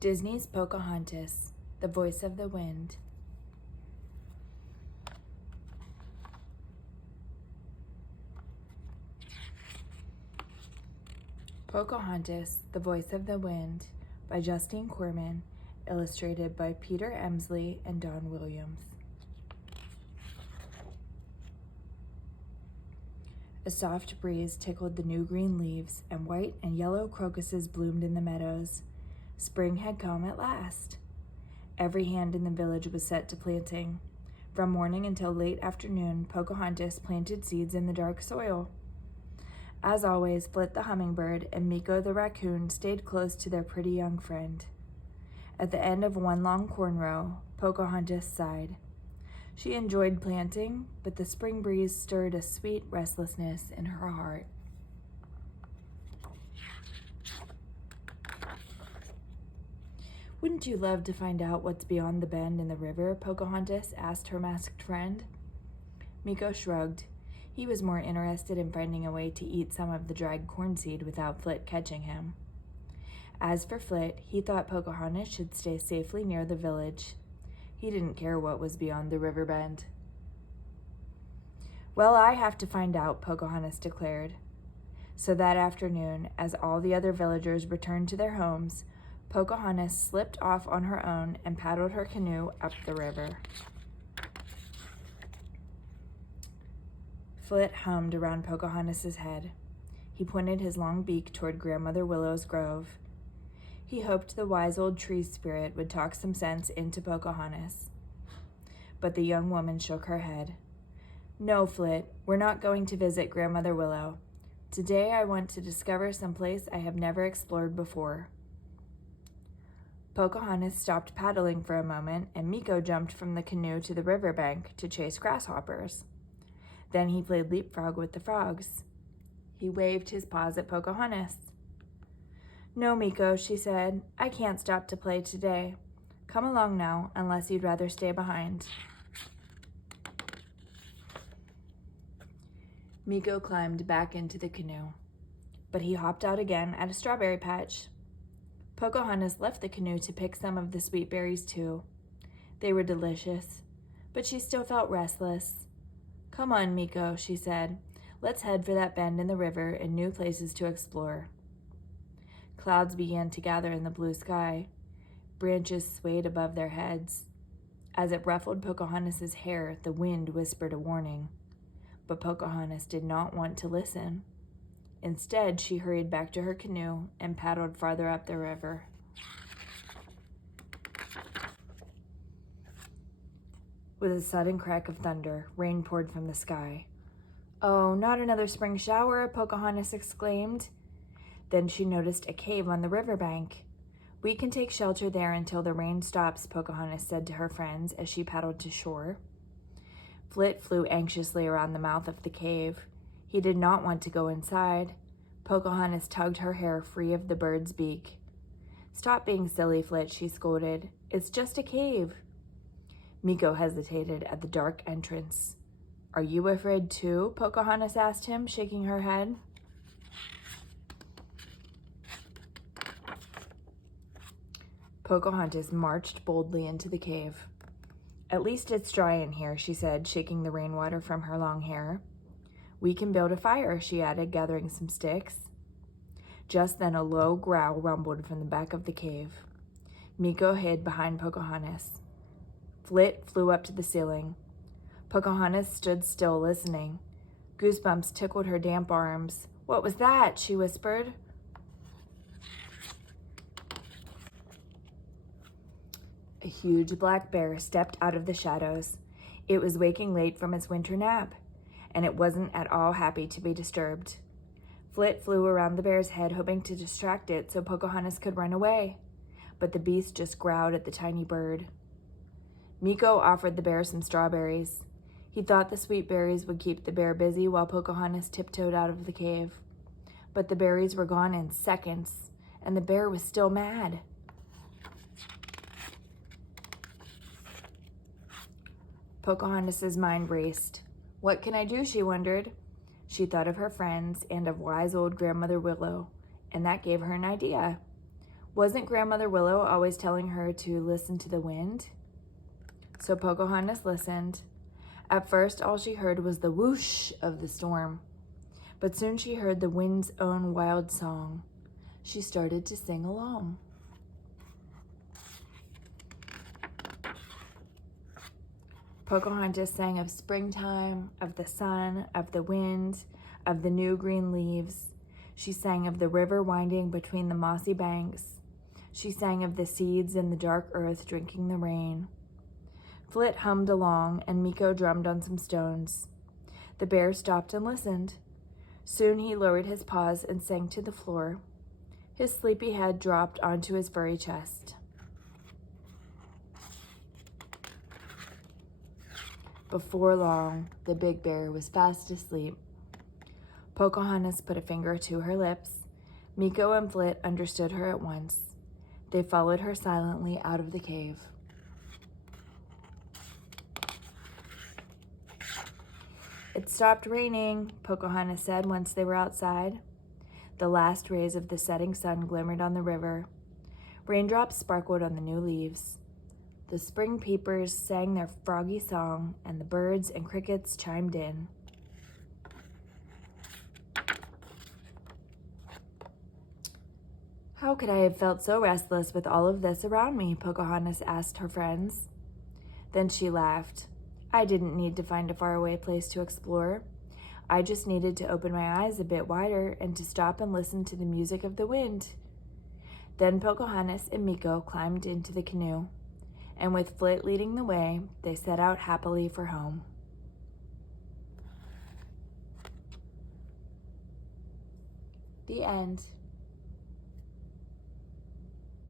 Disney's Pocahontas, the voice of the wind. Pocahontas, the Voice of the Wind, by Justine Korman, illustrated by Peter Emslie and Don Williams. A soft breeze tickled the new green leaves, and white and yellow crocuses bloomed in the meadows. Spring had come at last. Every hand in the village was set to planting. From morning until late afternoon, Pocahontas planted seeds in the dark soil. As always, Flit the hummingbird and Meeko the raccoon stayed close to their pretty young friend. At the end of one long corn row, Pocahontas sighed. She enjoyed planting, but the spring breeze stirred a sweet restlessness in her heart. "Wouldn't you love to find out what's beyond the bend in the river?" Pocahontas asked her masked friend. Meeko shrugged. He was more interested in finding a way to eat some of the dried corn seed without Flit catching him. As for Flit, he thought Pocahontas should stay safely near the village. He didn't care what was beyond the river bend. "Well, I have to find out," Pocahontas declared. So that afternoon, as all the other villagers returned to their homes, Pocahontas slipped off on her own and paddled her canoe up the river. Flit hummed around Pocahontas's head. He pointed his long beak toward Grandmother Willow's grove. He hoped the wise old tree spirit would talk some sense into Pocahontas. But the young woman shook her head. "No, Flit, we're not going to visit Grandmother Willow. Today I want to discover some place I have never explored before." Pocahontas stopped paddling for a moment, and Meeko jumped from the canoe to the riverbank to chase grasshoppers. Then he played leapfrog with the frogs. He waved his paws at Pocahontas. "No, Meeko," she said, "I can't stop to play today. Come along now, unless you'd rather stay behind." Meeko climbed back into the canoe, but he hopped out again at a strawberry patch. Pocahontas left the canoe to pick some of the sweet berries too. They were delicious, but she still felt restless. "Come on, Meeko," she said. "Let's head for that bend in the river and new places to explore." Clouds began to gather in the blue sky. Branches swayed above their heads. As it ruffled Pocahontas's hair, the wind whispered a warning. But Pocahontas did not want to listen. Instead, she hurried back to her canoe and paddled farther up the river. With a sudden crack of thunder, rain poured from the sky. "Oh, not another spring shower," Pocahontas exclaimed. Then she noticed a cave on the riverbank. "We can take shelter there until the rain stops," Pocahontas said to her friends as she paddled to shore. Flit flew anxiously around the mouth of the cave. He did not want to go inside. Pocahontas tugged her hair free of the bird's beak. "Stop being silly, Flit," she scolded. "It's just a cave." Meeko hesitated at the dark entrance. "Are you afraid too?" Pocahontas asked him, shaking her head. Pocahontas marched boldly into the cave. "At least it's dry in here," she said, shaking the rainwater from her long hair. "We can build a fire," she added, gathering some sticks. Just then a low growl rumbled from the back of the cave. Meeko hid behind Pocahontas. Flit flew up to the ceiling. Pocahontas stood still, listening. Goosebumps tickled her damp arms. "What was that?" she whispered. A huge black bear stepped out of the shadows. It was waking late from its winter nap, and it wasn't at all happy to be disturbed. Flit flew around the bear's head, hoping to distract it so Pocahontas could run away, but the beast just growled at the tiny bird. Meeko offered the bear some strawberries. He thought the sweet berries would keep the bear busy while Pocahontas tiptoed out of the cave. But the berries were gone in seconds, and the bear was still mad. Pocahontas's mind raced. What can I do, she wondered. She thought of her friends and of wise old Grandmother Willow, and that gave her an idea. Wasn't Grandmother Willow always telling her to listen to the wind? So Pocahontas listened. At first, all she heard was the whoosh of the storm. But soon she heard the wind's own wild song. She started to sing along. Pocahontas sang of springtime, of the sun, of the wind, of the new green leaves. She sang of the river winding between the mossy banks. She sang of the seeds in the dark earth drinking the rain. Flit hummed along, and Meeko drummed on some stones. The bear stopped and listened. Soon he lowered his paws and sank to the floor. His sleepy head dropped onto his furry chest. Before long, the big bear was fast asleep. Pocahontas put a finger to her lips. Meeko and Flit understood her at once. They followed her silently out of the cave. It stopped raining, Pocahontas said once they were outside. The last rays of the setting sun glimmered on the river. Raindrops sparkled on the new leaves. The spring peepers sang their froggy song, and the birds and crickets chimed in. How could I have felt so restless with all of this around me? Pocahontas asked her friends. Then she laughed. I didn't need to find a faraway place to explore. I just needed to open my eyes a bit wider and to stop and listen to the music of the wind. Then Pocahontas and Meeko climbed into the canoe, and with Flit leading the way, they set out happily for home. The end.